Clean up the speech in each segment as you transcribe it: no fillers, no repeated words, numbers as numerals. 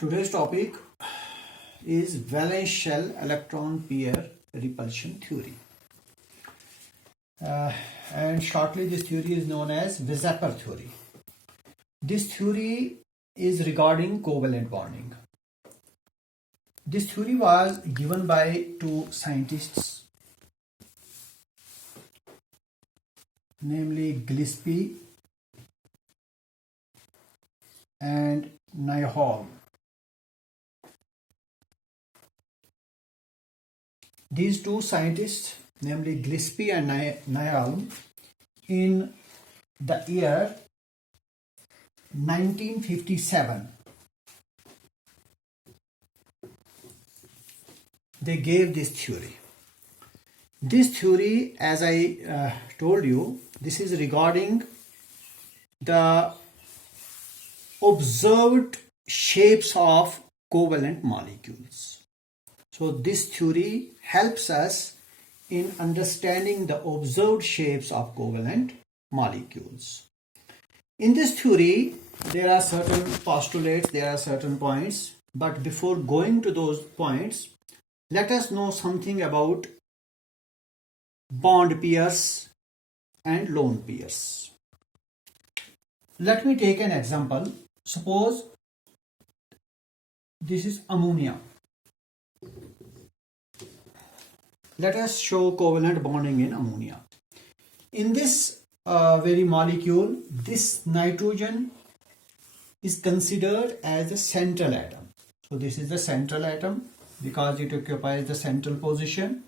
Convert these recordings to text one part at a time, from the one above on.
Today's topic is valence shell electron pair repulsion theory. And shortly this theory is known as Weizsäcker theory. This theory is regarding covalent bonding. This theory was given by two scientists, namely Gillespie and Nyholm. These two scientists, namely Gillespie and Nyholm, in the year 1957, they gave this theory. This theory, as I told you, this is regarding the observed shapes of covalent molecules. So this theory helps us in understanding the observed shapes of covalent molecules. In this theory, there are certain postulates, there are certain points, but before going to those points, let us know something about bond pairs and lone pairs. Let me take an example. Suppose this is ammonia. Let us show covalent bonding in ammonia. In this very molecule, this nitrogen is considered as the central atom. So this is the central atom because it occupies the central position.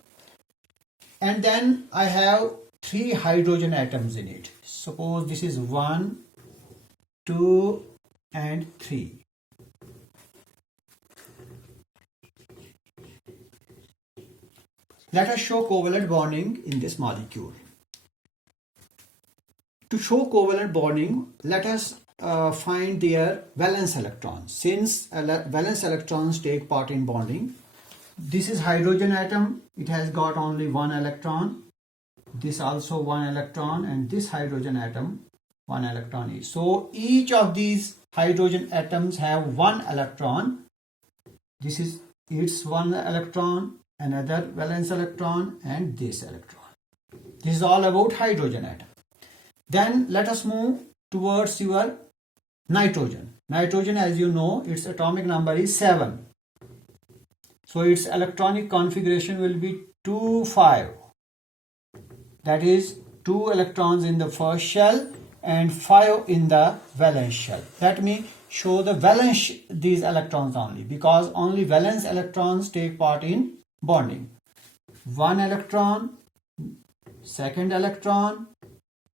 And then I have three hydrogen atoms in it. Suppose this is 1, 2, and 3. Let us show covalent bonding in this molecule. To show covalent bonding, let us find their valence electrons. Since valence electrons take part in bonding, this is hydrogen atom. It has got only one electron. This also one electron, and this hydrogen atom one electron each. So each of these hydrogen atoms have one electron. This is its one electron, another valence electron, and this electron. This is all about hydrogen atom. Then let us move towards your nitrogen. Nitrogen, as you know, its atomic number is 7. So its electronic configuration will be 2, 5. That is 2 electrons in the first shell and 5 in the valence shell. Let me show the valence these electrons only, because only valence electrons take part in bonding. 1 electron, second electron,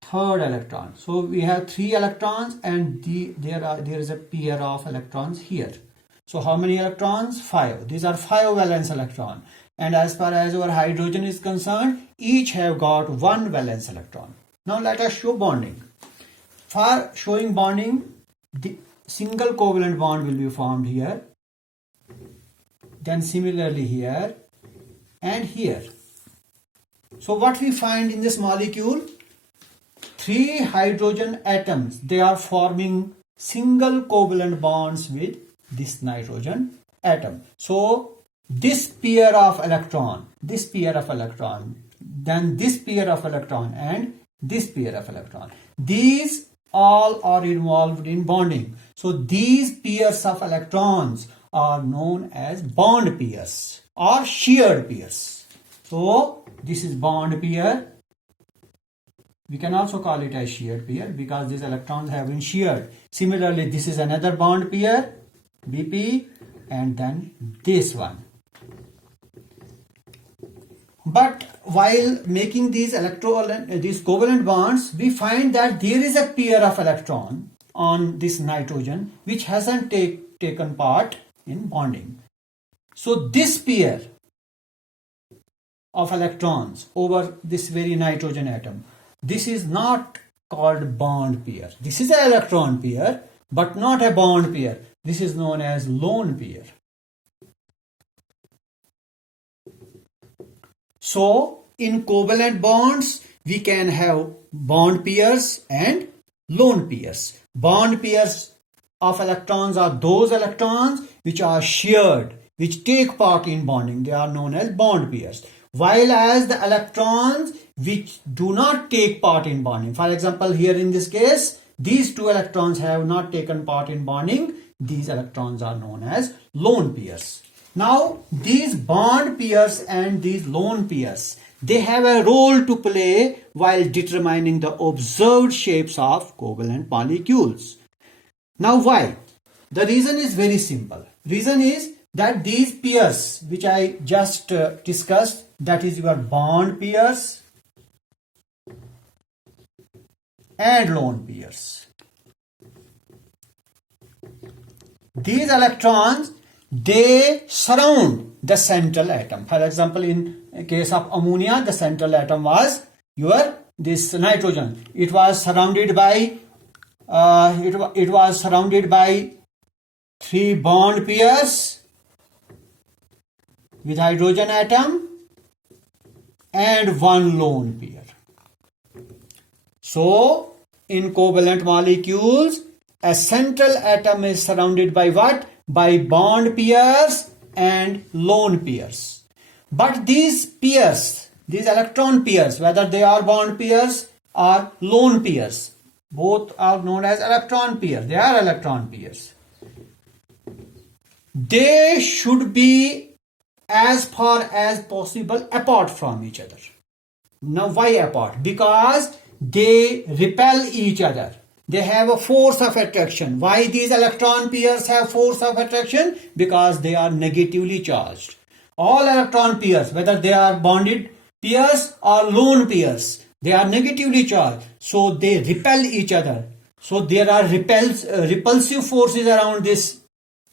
third electron. So we have 3 electrons, and there is a pair of electrons here. So how many electrons? 5. These are 5 valence electrons. And as far as our hydrogen is concerned, each have got 1 valence electron. Now let us show bonding. For showing bonding, the single covalent bond will be formed here. Then similarly here and here. So what we find in this molecule? 3 hydrogen atoms. They are forming single covalent bonds with this nitrogen atom. So this pair of electron, then this pair of electron, and this pair of electron. These all are involved in bonding. So these pairs of electrons are known as bond pairs or shared pairs. So this is bond pair. We can also call it as shared pair because these electrons have been shared. Similarly, this is another bond pair, BP, and then this one. But while making these covalent bonds, we find that there is a pair of electron on this nitrogen which hasn't taken part in bonding. So this pair of electrons over this very nitrogen atom, this is not called bond pair. This is an electron pair, but not a bond pair. This is known as lone pair. So in covalent bonds, we can have bond pairs and lone pairs. Bond pairs of electrons are those electrons which are shared, which take part in bonding. They are known as bond pairs. While as the electrons which do not take part in bonding, for example, here in this case, these two electrons have not taken part in bonding. These electrons are known as lone pairs. Now, these bond pairs and these lone pairs, they have a role to play while determining the observed shapes of covalent molecules. Now, why? The reason is very simple. Reason is that these pairs which I just discussed, that is your bond pairs and lone pairs. These electrons, they surround the central atom. For example, in case of ammonia, the central atom was this nitrogen. It was surrounded by it was surrounded by 3 bond pairs with hydrogen atom and 1 lone pair. So, in covalent molecules, a central atom is surrounded by what? By bond pairs and lone pairs. But these pairs, these electron pairs, whether they are bond pairs or lone pairs, both are known as electron pairs. They are electron pairs. They should be as far as possible apart from each other. Now, why apart? Because they repel each other. They have a force of attraction. Why these electron pairs have force of attraction? Because they are negatively charged. All electron pairs, whether they are bonded pairs or lone pairs, they are negatively charged. So they repel each other. So there are repulsive forces around this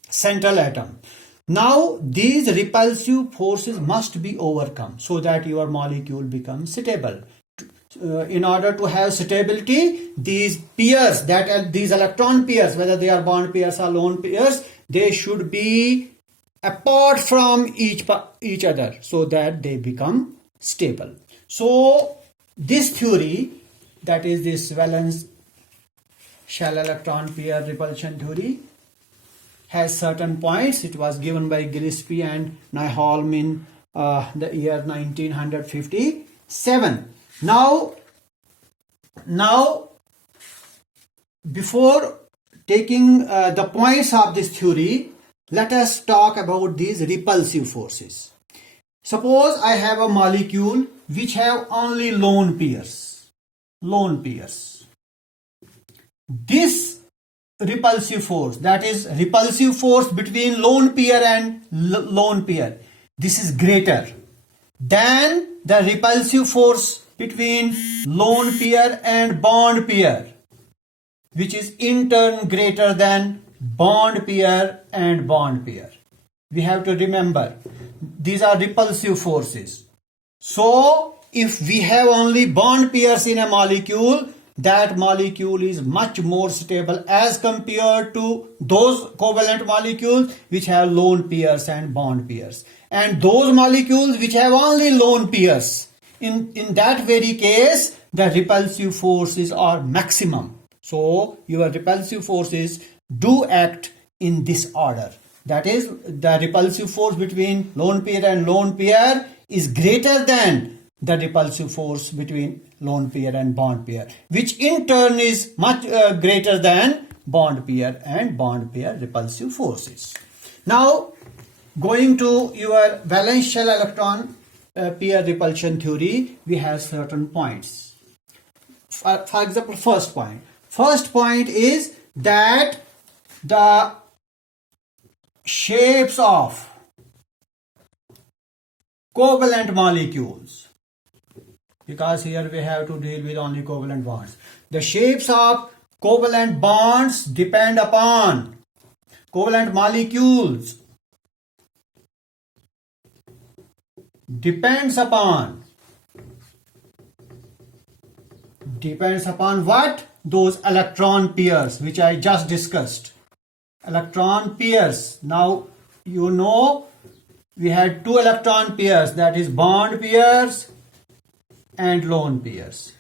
central atom. Now these repulsive forces must be overcome so that your molecule becomes stable. In order to have stability, these pairs, these electron pairs, whether they are bond pairs or lone pairs, they should be apart from each other so that they become stable. So this theory, that is this valence shell electron pair repulsion theory, has certain points. It was given by Gillespie and Nyholm in the year 1957. Now, before taking the points of this theory, let us talk about these repulsive forces. Suppose I have a molecule which have only lone pairs. This repulsive force, that is repulsive force between lone pair and lone pair, this is greater than the repulsive force between lone pair and bond pair, which is in turn greater than bond pair and bond pair. We have to remember these are repulsive forces. So if we have only bond pairs in a molecule, that molecule is much more stable as compared to those covalent molecules which have lone pairs and bond pairs. And those molecules which have only lone pairs, in that very case, the repulsive forces are maximum. So your repulsive forces do act in this order. That is, the repulsive force between lone pair and lone pair is greater than the repulsive force between lone pair and bond pair, which in turn is much greater than bond pair and bond pair repulsive forces. Now, going to your valence shell electron pair repulsion theory, we have certain points. For example, first point. First point is that the shapes of covalent molecules, because here we have to deal with only covalent bonds. The shapes of covalent bonds depend upon covalent molecules. Depends upon what? Those electron pairs which I just discussed. Electron pairs. Now you know we had two electron pairs, that is bond pairs and lone pairs.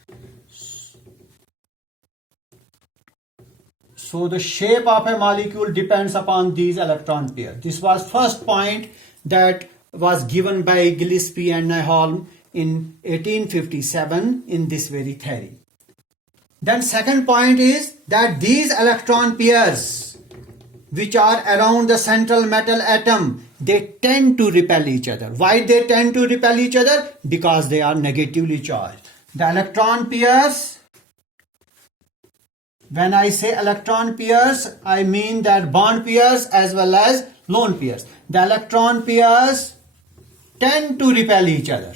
So the shape of a molecule depends upon these electron pairs. This was first point that was given by Gillespie and Nyholm in 1857 in this very theory. Then second point is that these electron pairs which are around the central metal atom, they tend to repel each other. Why they tend to repel each other? Because they are negatively charged. The electron pairs, when I say electron pairs, I mean that bond pairs as well as lone pairs. The electron pairs tend to repel each other.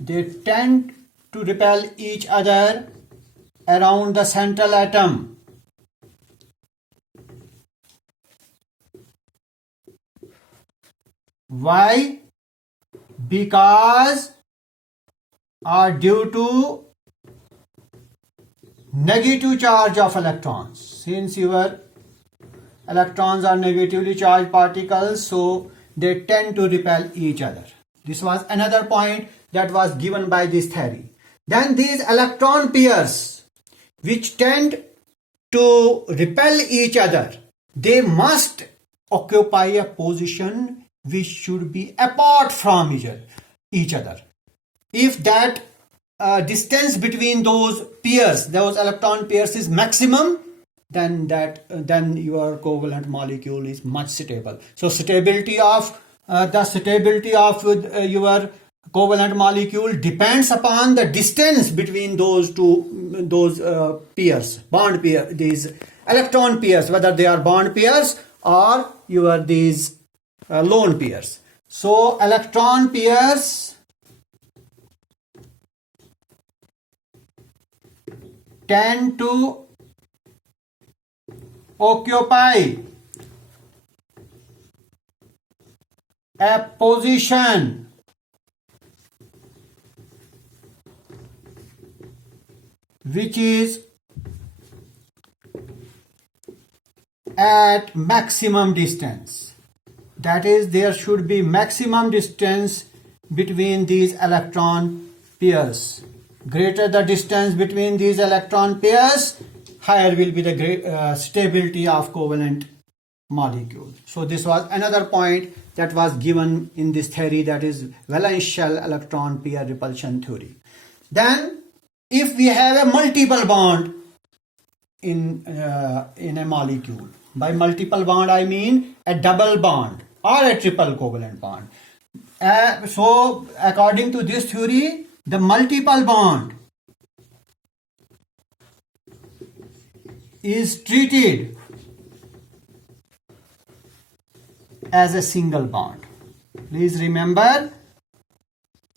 They tend to repel each other around the central atom. Why? Because are due to negative charge of electrons. Since your electrons are negatively charged particles, so they tend to repel each other. This was another point that was given by this theory. Then these electron pairs which tend to repel each other, they must occupy a position which should be apart from each other. If that distance between those pairs, those electron pairs is maximum, then your covalent molecule is much stable. So stability of your covalent molecule depends upon the distance between those pairs, bond pair, these electron pairs, whether they are bond pairs or these lone pairs. So electron pairs tend to occupy a position which is at maximum distance. That is, there should be maximum distance between these electron pairs. Greater the distance between these electron pairs, higher will be the stability of covalent molecule. So this was another point that was given in this theory, that is valence shell electron pair repulsion theory. Then if we have a multiple bond in a molecule, by multiple bond I mean a double bond or a triple covalent bond. So according to this theory, the multiple bond is treated as a single bond. Please remember,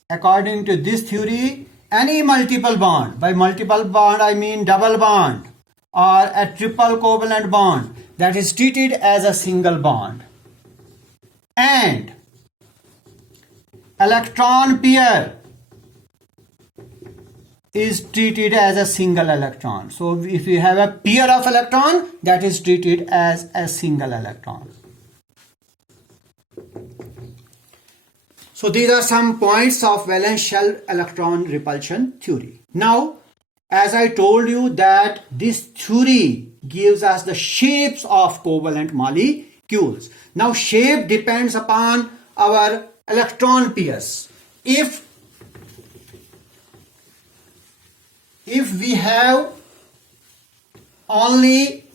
according to this theory, any multiple bond, by multiple bond I mean double bond or a triple covalent bond, that is treated as a single bond, and electron pair is treated as a single electron. So if you have a pair of electron, that is treated as a single electron. So these are some points of valence shell electron repulsion theory. Now, as I told you that this theory gives us the shapes of covalent molecules. Now shape depends upon our electron pairs. If we have only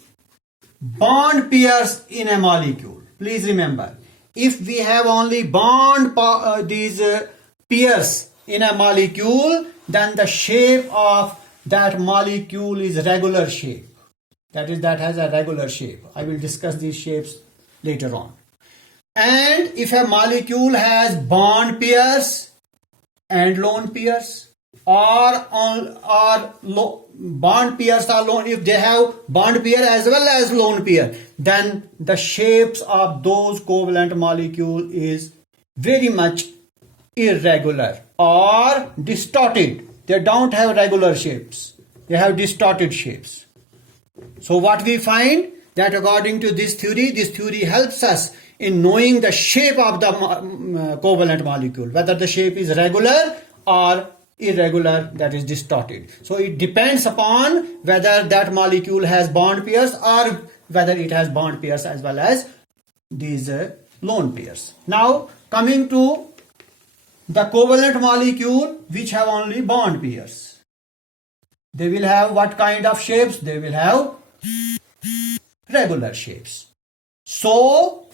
bond pairs in a molecule, please remember, if we have only these pairs in a molecule, then the shape of that molecule is regular shape. That is, that has a regular shape. I will discuss these shapes later on. And if a molecule has bond pairs and lone pairs, or bond pairs are lone, if they have bond pair as well as lone pair, then the shapes of those covalent molecule is very much irregular or distorted. They don't have regular shapes. They have distorted shapes. So what we find, that according to this theory helps us in knowing the shape of the covalent molecule, whether the shape is regular or irregular, that is distorted. So it depends upon whether that molecule has bond pairs or whether it has bond pairs as well as these lone pairs. Now coming to the covalent molecule which have only bond pairs. They will have what kind of shapes? They will have regular shapes. So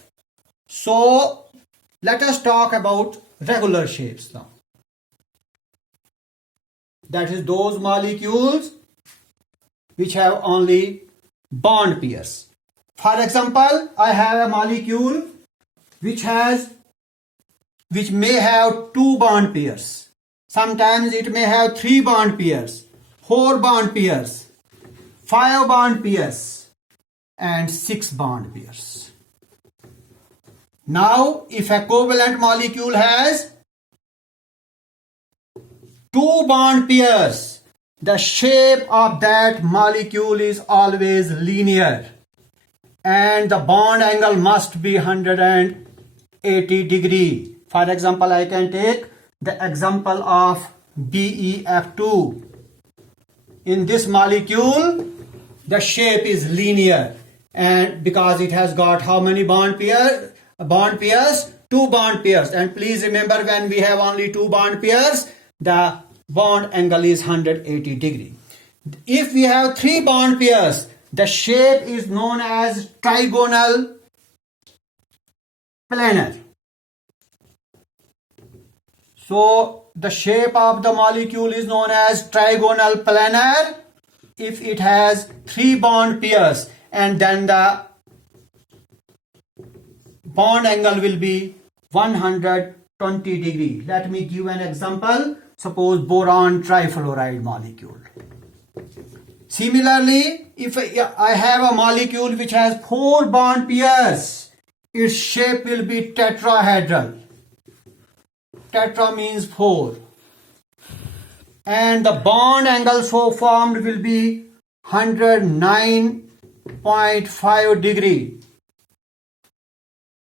let us talk about regular shapes now. That is those molecules which have only bond pairs. For example, I have a molecule which may have 2 bond pairs. Sometimes it may have 3 bond pairs, 4 bond pairs, 5 bond pairs, and 6 bond pairs. Now, if a covalent molecule has 2 bond pairs, the shape of that molecule is always linear and the bond angle must be 180 degree. For example, I can take the example of BeF2. In this molecule, the shape is linear, and because it has got how many bond pairs? 2 bond pairs. And please remember, when we have only 2 bond pairs, the bond angle is 180 degree. If we have 3 bond pairs, the shape is known as trigonal planar. So the shape of the molecule is known as trigonal planar if it has 3 bond pairs, and then the bond angle will be 120 degree. Let me give an example. Suppose boron trifluoride molecule. Similarly, if I have a molecule which has 4 bond pairs, its shape will be tetrahedral. Tetra means 4. And the bond angle so formed will be 109.5 degree.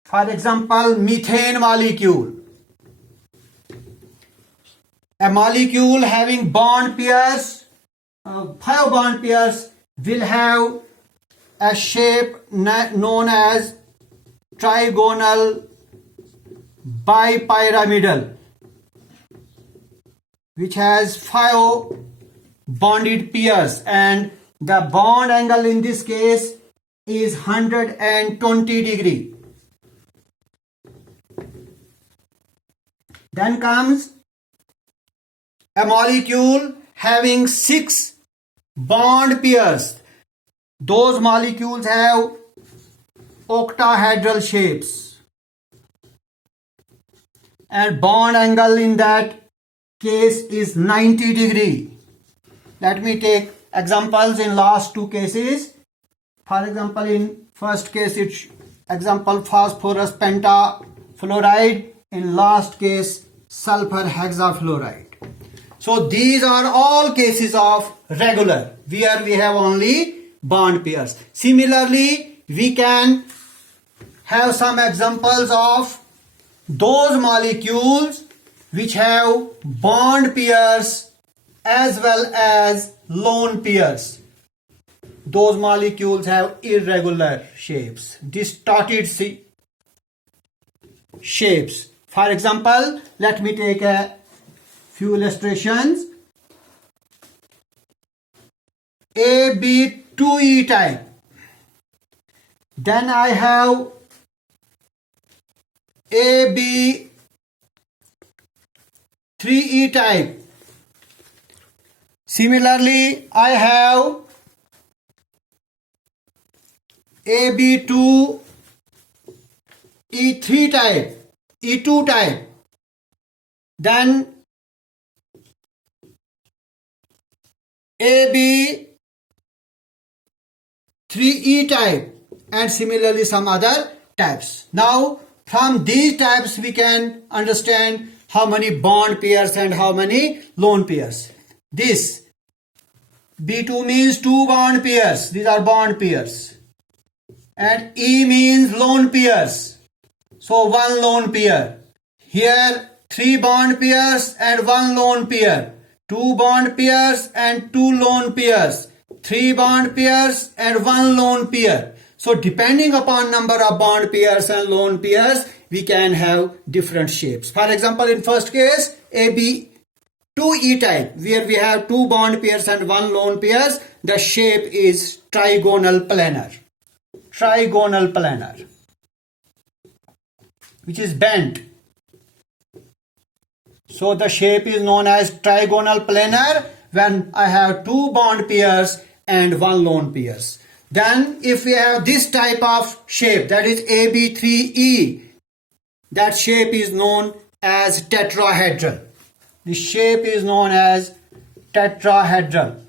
For example, methane molecule. A molecule having bond pairs, 5 bond pairs, will have a shape known as trigonal bipyramidal, which has 5 bonded pairs, and the bond angle in this case is 120 degree. Then comes a molecule having 6 bond pairs. Those molecules have octahedral shapes, and bond angle in that case is 90 degree. Let me take examples in last 2 cases. For example, in first case it's example phosphorus pentafluoride, in last case sulfur hexafluoride. So these are all cases of regular, where we have only bond pairs. Similarly, we can have some examples of those molecules which have bond pairs as well as lone pairs. Those molecules have irregular shapes, distorted shapes. For example, let me take a few illustrations. AB2E type. Then I have AB3E type. Similarly, I have AB2E3 type, E2 type. Then AB3E type, and similarly some other types. Now, from these types we can understand how many bond pairs and how many lone pairs. This B2 means 2 bond pairs. These are bond pairs. And E means lone pairs. So 1 lone pair. Here 3 bond pairs and 1 lone pair. 2 bond pairs and 2 lone pairs, 3 bond pairs and 1 lone pair. So depending upon number of bond pairs and lone pairs, we can have different shapes. For example, in first case, AB 2E type, where we have 2 bond pairs and 1 lone pairs, the shape is trigonal planar. Trigonal planar, which is bent. So the shape is known as trigonal planar when I have 2 bond pairs and 1 lone pairs. Then if we have this type of shape, that is AB3E, that shape is known as tetrahedral. The shape is known as tetrahedral.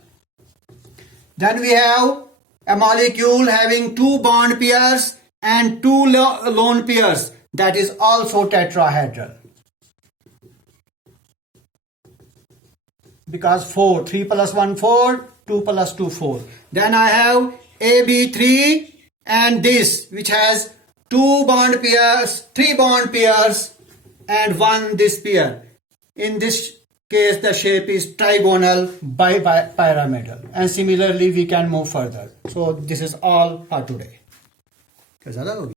Then we have a molecule having 2 bond pairs and 2 lone pairs, that is also tetrahedral. Because 4, 3 plus 1, 4, 2 plus 2, 4. Then I have AB3 and this, which has 2 bond pairs, 3 bond pairs and 1 this pair. In this case, the shape is trigonal bipyramidal. And similarly, we can move further. So this is all for today.